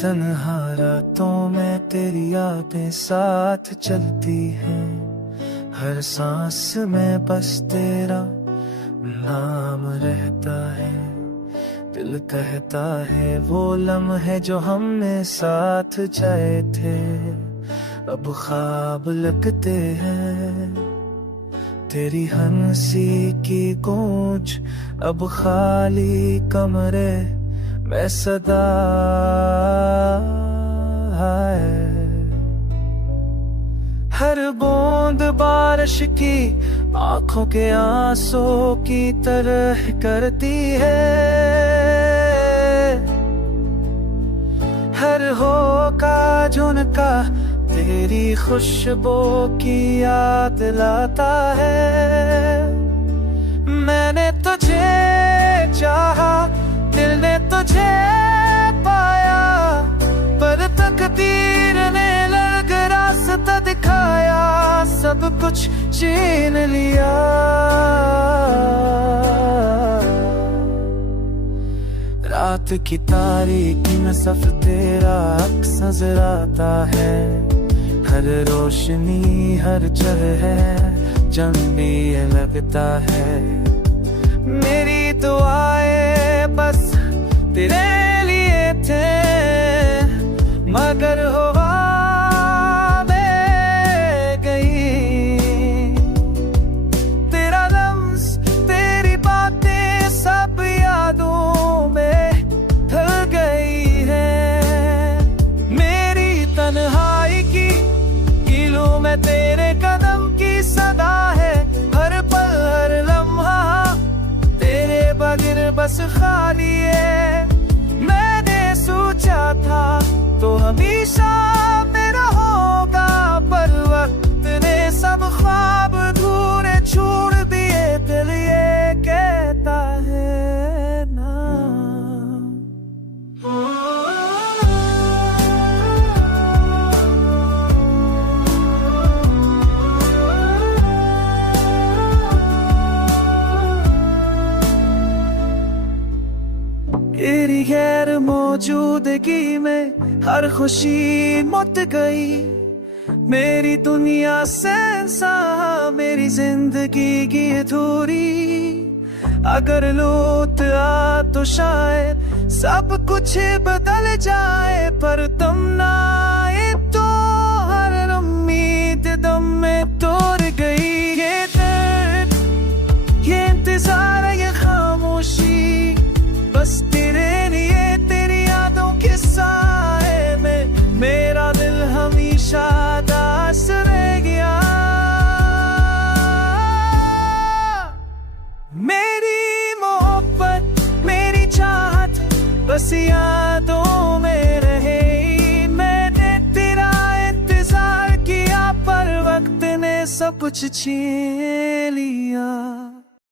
तन्हा रातों में तेरी यादें साथ चलती हैं, हर सांस में बस तेरा नाम रहता है। दिल कहता है वो लम्हे जो हमने साथ जाए थे अब ख्वाब लगते हैं। तेरी हंसी की गूंज अब खाली कमरे में सदा है। हर बूंद बारिश की आंखों के आंसू की तरह करती है। हर होका झुनका तेरी खुशबू की याद लाता है। मैंने तुझे चाहा, दिल ने तुझे पाया, पर तकदीर ने अलग रास्ता दिखाया, सब कुछ छीन लिया। रात की तारीकी में सफ तेरा अक्स नजर आता है। हर रोशनी हर जगह जंग भी लगता है। मेरी दुआएं बस तेरे लिए थे, मगर हुआ में गई। तेरा लम्स तेरी बातें सब यादों में ढल गई है। मेरी तन्हाई की कीलों में तेरे कदम की सदा है। हर पल हर लम्हा तेरे बगैर बस खाली है। मैंने सोचा था तो हमेशा मेरा होगा, पर वक्त ने सब ख्वाब अधूरे छोड़ दिए। दिल ये कहता है ना। तेरी गैर मौजूदगी में हर खुशी मुट गई। मेरी दुनिया से मेरी जिंदगी की अधूरी। अगर लौट आ तो शायद सब कुछ बदल जाए, पर तुम ना आए तो हर उम्मीद दम में तोड़ गई। ये दर्द, ये इंतजार, ये खामोशी, बस तेरे लिए तेरी यादों के साए में मेरा दिल हमेशा दास रह गया। मेरी मोहब्बत मेरी चाहत बस यादों में रहे। मैंने तेरा इंतजार किया, पर वक्त ने सब कुछ छीन लिया।